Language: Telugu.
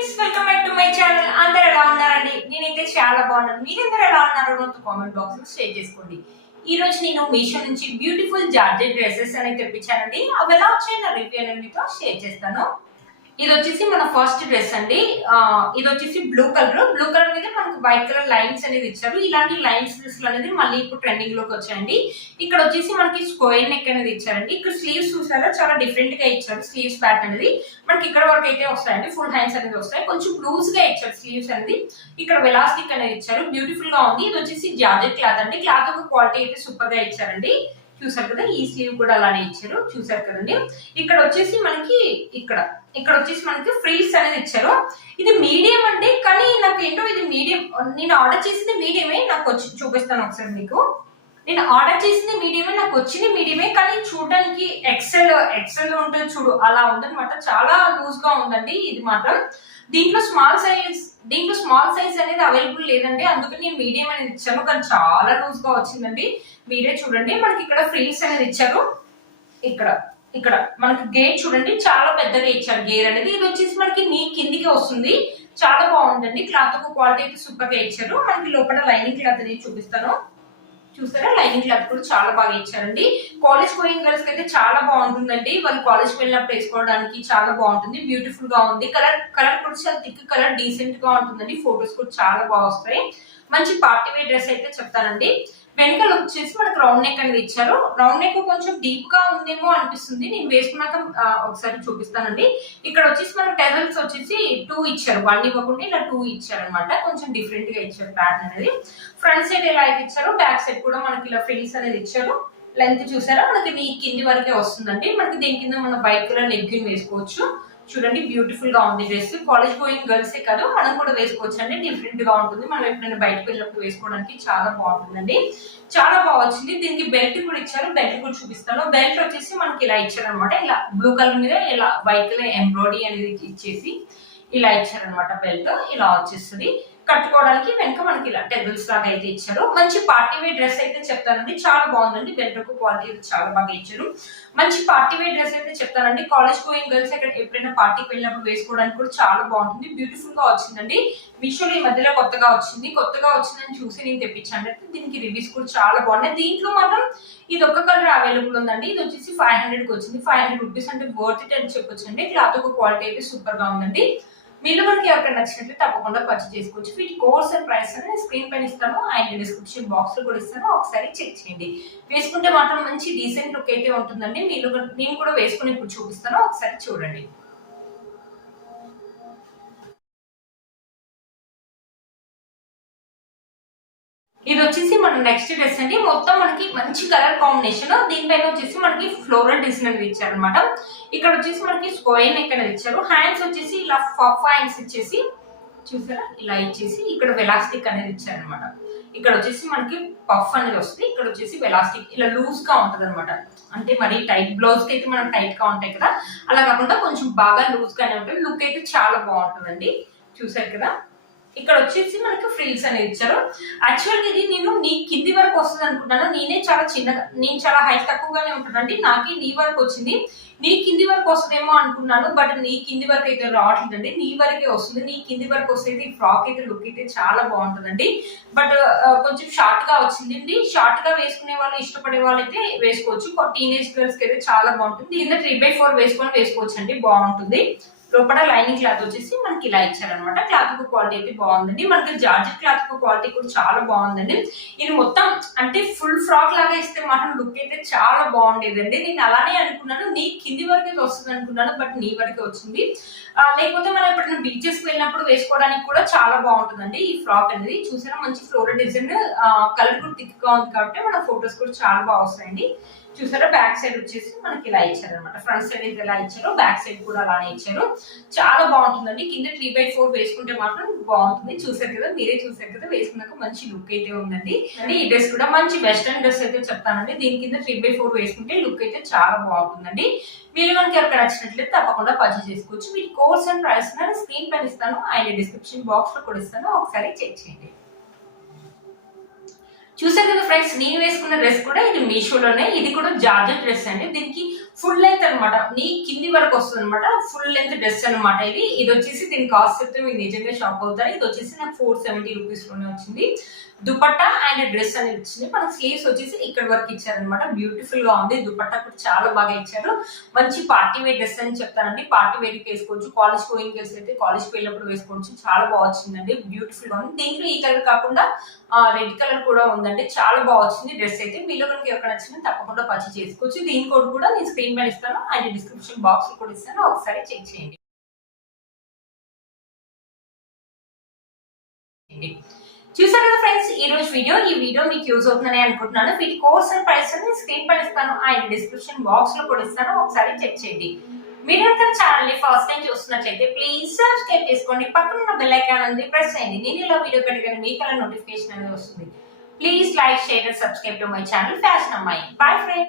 Friends, welcome back to my channel. అందరూ ఎలా ఉన్నారండి? నేనైతే చాలా బాగున్నాను. మీరందరూ ఎలా ఉన్నారో నాతో కామెంట్ బాక్స్ లో షేర్ చేసుకోండి. ఈ రోజు నేను మీషో నుంచి బ్యూటిఫుల్ జార్జెట్ డ్రెస్సెస్ అనేది తెప్పించానండి. అవి ఎలా వచ్చాయో నా రివ్యూ అనేది మీతో షేర్ చేస్తాను. ఇది వచ్చేసి మన ఫస్ట్ డ్రెస్ అండి. ఇది వచ్చేసి బ్లూ కలర్ మీద మనకు వైట్ కలర్ లైన్స్ అనేది ఇచ్చారు. ఇలాంటి లైన్స్ డ్రెస్లు అనేది మళ్ళీ ఇప్పుడు ట్రెండింగ్ లోకి వచ్చాయండి. ఇక్కడ వచ్చేసి మనకి స్క్వేర్ నెక్ అనేది ఇచ్చారండి. ఇక్కడ స్లీవ్స్ చూసారా, చాలా డిఫరెంట్ గా ఇచ్చారు. స్లీవ్స్ ప్యాటర్న్ అనేది మనకి ఇక్కడ వరకు అయితే వస్తాయండి. ఫుల్ హ్యాండ్స్ అనేది వస్తాయి. కొంచెం లూజ్ గా ఇచ్చారు స్లీవ్స్ అనేది. ఇక్కడ వెలాస్టిక్ అనేది ఇచ్చారు. బ్యూటిఫుల్ గా ఉంది. ఇది వచ్చేసి జార్జెట్ క్లాత్ అండి. క్లాత్ ఒక క్వాలిటీ అయితే సూపర్ గా ఇచ్చారండి. చూసారు కదా, ఈ స్లీవ్ కూడా అలానే ఇచ్చారు. చూసారు కదండి. ఇక్కడ వచ్చేసి మనకి ఇక్కడ వచ్చేసి మనకి ఫ్రీల్స్ అనేది ఇచ్చారు. ఇది మీడియం అండి, కానీ నాకు ఏంటో ఇది మీడియం. నేను ఆర్డర్ చేసింది మీడియమే, నాకు వచ్చి చూపిస్తాను ఒకసారి మీకు. నేను ఆర్డర్ చేసింది మీడియమే, నాకు వచ్చింది మీడియమే, కానీ చూడడానికి ఎక్సెల్ ఉంటుంది చూడు, అలా ఉందన్నమాట. చాలా లూజ్ గా ఉందండి ఇది మాత్రం. దీంట్లో స్మాల్ సైజ్ అనేది అవైలబుల్ లేదండి, అందుకని నేను మీడియం అనేది ఇచ్చాను. కానీ చాలా లూజ్ గా వచ్చిందండి. మీరే చూడండి, మనకి ఇక్కడ ఫ్రిల్స్ అనేది ఇచ్చారు. ఇక్కడ మనకి గేట్ చూడండి, చాలా పెద్దగా ఇచ్చారు గేర్ అనేది. ఇది వచ్చేసి మనకి నీ కిందికి వస్తుంది. చాలా బాగుందండి. క్లాత్ ఒక క్వాలిటీ అయితే సూపర్ గా ఇచ్చారు. మనకి లోపల లైనింగ్ క్లాత్ అనేది చూపిస్తాను. చూస్తారా, లైనింగ్ క్లాత్ కూడా చాలా బాగా ఇచ్చారండి. కాలేజ్ గోయింగ్ గర్ల్స్ కి అయితే చాలా బాగుంటుందండి. వాళ్ళు కాలేజ్ వెళ్ళినప్పుడు వేసుకోవడానికి చాలా బాగుంటుంది. బ్యూటిఫుల్ గా ఉంది. కలర్ కూడా చాలా థిక్ కలర్, డీసెంట్ గా ఉంటుందండి. ఫొటోస్ కూడా చాలా బాగా వస్తాయి. మంచి పార్టీ వేర్ డ్రెస్ అయితే చెప్తానండి. వెనకాల వచ్చేసి మనకు రౌండ్ నెక్ అనేది ఇచ్చారు. రౌండ్ నెక్ కొంచెం డీప్ గా ఉందేమో అనిపిస్తుంది. నేను వేసుకున్నాక ఒకసారి చూపిస్తానండి. ఇక్కడ వచ్చేసి మనకు టెజల్స్ వచ్చేసి 2 ఇచ్చారు. 1 ఇవ్వకుండా ఇలా 2 ఇచ్చారు అనమాట. కొంచెం డిఫరెంట్ గా ఇచ్చారు ప్యాటర్న్ అనేది. ఫ్రంట్ సైడ్ ఎలా అయితే ఇచ్చారో బ్యాక్ సైడ్ కూడా మనకి ఇలా ఫ్రిల్స్ అనేది ఇచ్చారు. లెంత్ చూసారా, మనకి నీ కింది వరకే వస్తుందండి. మనకి దీని కింద మనం వైట్ కలర్ లెగ్గిన్ వేసుకోవచ్చు. చూడండి, బ్యూటిఫుల్ గా ఉంది డ్రెస్. కాలేజ్ గోయింగ్ గర్ల్స్ కాదు, మనం కూడా వేసుకోవచ్చు అండి. డిఫరెంట్ గా ఉంటుంది. మనం ఎప్పుడైనా బయటకు వెళ్ళినప్పుడు వేసుకోవడానికి చాలా బాగుంటుందండి. చాలా బాగా వచ్చింది. దీనికి బెల్ట్ కూడా ఇచ్చారు. బెల్ట్ కూడా చూపిస్తాను. బెల్ట్ వచ్చేసి మనకి ఇలా ఇచ్చారు అనమాట. ఇలా బ్లూ కలర్ మీద ఇలా వైట్ కలర్ ఎంబ్రాయిడరీ అనేది ఇచ్చేసి ఇలా ఇచ్చారనమాట. బెల్ట్ ఇలా వచ్చేస్తుంది. కట్టుకోవడానికి వెనక మనకి ఇలా టెబుల్స్ లాగా అయితే ఇచ్చారు. మంచి పార్టీ వేర్ డ్రెస్ అయితే చెప్తానండి. చాలా బాగుందండి. బెల్ట్ ఒక క్వాలిటీ అయితే చాలా బాగా ఇచ్చారు. మంచి పార్టీ వేర్ డ్రెస్ అయితే చెప్తానండి. కాలేజ్ గోయింగ్ గర్ల్స్ ఎక్కడ ఎప్పుడైనా పార్టీకి వెళ్ళినప్పుడు వేసుకోవడానికి కూడా చాలా బాగుంటుంది. బ్యూటిఫుల్ గా వచ్చిందండి. మీషోలో ఈ మధ్యలో కొత్తగా వచ్చిందని చూసి నేను తెప్పించాను. దీనికి రివ్యూస్ కూడా చాలా బాగున్నాయి. దీంట్లో మాత్రం ఇది ఒక్క కలర్ అవైలబుల్ ఉందండి. ఇది వచ్చేసి 500 కి వచ్చింది. 500 రూపీస్ అంటే వర్త్ ఇట్ అని చెప్పొచ్చు అండి. క్లాత్ ఒక క్వాలిటీ అయితే సూపర్ గా ఉందండి. మీలో మనకి ఎవరికైనా నచ్చినట్లు తప్పకుండా పర్చేస్ చేసుకోవచ్చు. వీటి కోర్స్ అండ్ ప్రైస్ అనేది స్క్రీన్ పైన ఇస్తాను, అండ్ డిస్క్రిప్షన్ బాక్స్ లో కూడా ఇస్తాను. ఒకసారి చెక్ చేయండి. వేసుకుంటే మాత్రం మంచి డీసెంట్ లుక్ అయితే ఉంటుందండి. నేను కూడా వేసుకుని ఇప్పుడు చూపిస్తాను, ఒకసారి చూడండి. ఇది వచ్చేసి మన నెక్స్ట్ డ్రెస్ అండి. మొత్తం మనకి మంచి కలర్ కాంబినేషన్. దీనిపైన వచ్చేసి మనకి ఫ్లోరల్ డిజైన్ అనేది ఇచ్చారు అనమాట. ఇక్కడ వచ్చేసి మనకి స్క్వేర్ నెక్ అనేది ఇచ్చారు. హ్యాండ్స్ వచ్చేసి ఇలా పఫ్ హ్యాండ్స్ ఇచ్చేసి చూసారా, ఇలా ఇచ్చేసి ఇక్కడ వెలాస్టిక్ అనేది ఇచ్చారు అనమాట. ఇక్కడ వచ్చేసి మనకి పఫ్ అనేది వస్తుంది. ఇక్కడ వచ్చేసి వెలాస్టిక్ ఇలా లూజ్ గా ఉంటది అనమాట. అంటే మరి టైట్ బ్లౌజ్ కి అయితే మనం టైట్ గా ఉంటాయి కదా, అలా కాకుండా కొంచెం బాగా లూజ్ గానే ఉంటుంది. లుక్ అయితే చాలా బాగుంటుందండి. చూసారు కదా, ఇక్కడ వచ్చేసి మనకి ఫ్రిల్స్ అనేది ఇచ్చారు. యాక్చువల్గా ఇది నేను నీ కింది వరకు వస్తుంది అనుకున్నాను. నేను చాలా హైట్ తక్కువగానే ఉంటుందండి. నాకే నీ వరకు వచ్చింది. నీ కింది వరకు వస్తుందేమో అనుకున్నాను, బట్ నీ కింది వరకు అయితే రావట్లేదండి. నీ వరకే వస్తుంది. నీ కింది వరకు వస్తే ఈ ఫ్రాక్ అయితే లుక్ అయితే చాలా బాగుంటుందండి. బట్ కొంచెం షార్ట్ గా వచ్చిందండి. షార్ట్ గా వేసుకునే వాళ్ళు, ఇష్టపడే వాళ్ళు అయితే వేసుకోవచ్చు. టీనేజ్ గర్ల్స్ కి అయితే చాలా బాగుంటుంది. కింద 3/4 వేసుకోవచ్చు అండి, బాగుంటుంది. లోపల లైనింగ్ క్లాత్ వచ్చేసి మనకి ఇలా ఇచ్చారనమాట. క్లాత్ క్వాలిటీ అయితే బాగుందండి. మనకి జార్జెట్ క్లాత్ క్వాలిటీ కూడా చాలా బాగుందండి. ఇది మొత్తం అంటే ఫుల్ ఫ్రాక్ లాగా ఇస్తే మాత్రం లుక్ అయితే చాలా బాగుండేదండి. నేను అలానే అనుకున్నాను, నీ కింది వరకే వస్తుంది అనుకున్నాను, బట్ నీ వరకే వచ్చింది. లేకపోతే మనం ఎప్పుడైనా బీచెస్ వెళ్ళినప్పుడు వేసుకోవడానికి కూడా చాలా బాగుంటుందండి ఈ ఫ్రాక్ అనేది. చూసినా మంచి ఫ్లోరల్ డిజైన్, కలర్ కూడా థిక్ గా ఉంది కాబట్టి మన ఫొటోస్ కూడా చాలా బాగా వస్తాయండి. చూసారా, బ్యాక్ సైడ్ వచ్చేసి మనకి ఇలా ఇచ్చారు అనమాట. ఫ్రంట్ సైడ్ అయితే ఎలా ఇచ్చారో బ్యాక్ సైడ్ కూడా అలానే ఇచ్చారు. చాలా బాగుంటుందండి. కింద 3/4 వేసుకుంటే మాత్రం బాగుంటుంది. చూసారు కదా, మీరే చూసారు కదా, వేసుకున్నాక మంచి లుక్ అయితే ఉందండి. అంటే ఈ డ్రెస్ కూడా మంచి వెస్టర్న్ డ్రెస్ అయితే చెప్తానండి. దీని కింద 3/4 వేసుకుంటే లుక్ అయితే చాలా బాగుంటుందండి. మీరు మనకి ఎవరికి నచ్చినట్లయితే తప్పకుండా పర్చేస్ చేసుకోవచ్చు. వీటి కోర్స్ అండ్ ప్రైస్ స్క్రీన్ పైన ఇస్తాను, అండ్ డిస్క్రిప్షన్ బాక్స్ లో కూడా ఇస్తాను, ఒకసారి చెక్ చేయండి. చూసారు కదా ఫ్రెండ్స్, నేను వేసుకున్న డ్రెస్ కూడా ఇది మీషోలోనే. ఇది కూడా జార్జెట్ డ్రెస్ అండి. దీనికి ఫుల్ లెంత్ అనమాట, నీ కింది వరకు వస్తుంది అనమాట. ఫుల్ లెంత్ డ్రెస్ అనమాట. ఇది వచ్చేసి దీని కాస్ట్ చెప్తే మీకు నిజంగా షాక్ అవుతారు. ఇది వచ్చేసి నాకు 470 రూపీస్ లోనే వచ్చింది. దుపట్టా అండ్ డ్రెస్ అనేది వచ్చింది. మన స్లీవ్స్ వచ్చేసి ఇక్కడ వరకు ఇచ్చారనమాట. బ్యూటిఫుల్ గా ఉంది. దుపట్టా కూడా చాలా బాగా ఇచ్చారు. మంచి పార్టీ వేర్ డ్రెస్ అని చెప్తానండి. పార్టీ వేర్ కి వేసుకోవచ్చు, కాలేజ్ గోయింగ్ గర్ల్స్ అయితే కాలేజ్ కి వెళ్ళినప్పుడు వేసుకోవచ్చు. చాలా బాగా వచ్చిందండి. బ్యూటిఫుల్ గా ఉంది. దీంట్లో ఈ కలర్ కాకుండా రెడ్ కలర్ కూడా ఉందండి. చాలా బాగా వచ్చింది డ్రెస్ అయితే. మీలో కనుక ఎవరికి నచ్చింది తప్పకుండా పర్చేస్ చేసుకోవచ్చు. దీని కోడ్ కూడా నేను స్క్రీన్ పైన ఇస్తాను అండ్ డిస్క్రిప్షన్ బాక్స్ లో కూడా ఇస్తాను, ఒకసారి చెక్ చేయండి. చూసారు కదా ఫ్రెండ్స్, ఈ వీడియో మీకు యూజ్ అవుతుందని అనుకుంటున్నాను. వీటి కోర్స్ ప్రైస్ స్క్రీన్ పైన ఇస్తాను అండ్ డిస్క్రిప్షన్ బాక్స్ లో కూడా ఇస్తాను, ఒకసారి చెక్ చేయండి. మీరు కనుక ఛానల్ ని ఫస్ట్ టైం చూస్తున్నట్లయితే ప్లీజ్ సబ్స్క్రైబ్ చేసుకోండి. పక్కన ఉన్న బెల్ ఐకాన్ అనేది ప్రెస్ చేయండి. నేను ఇలా వీడియో పెట్టగానే మీకు అలా నోటిఫికేషన్ అనేది వస్తుంది. Please like, share and subscribe to my channel fashion అమ్మాయి. Bye friends.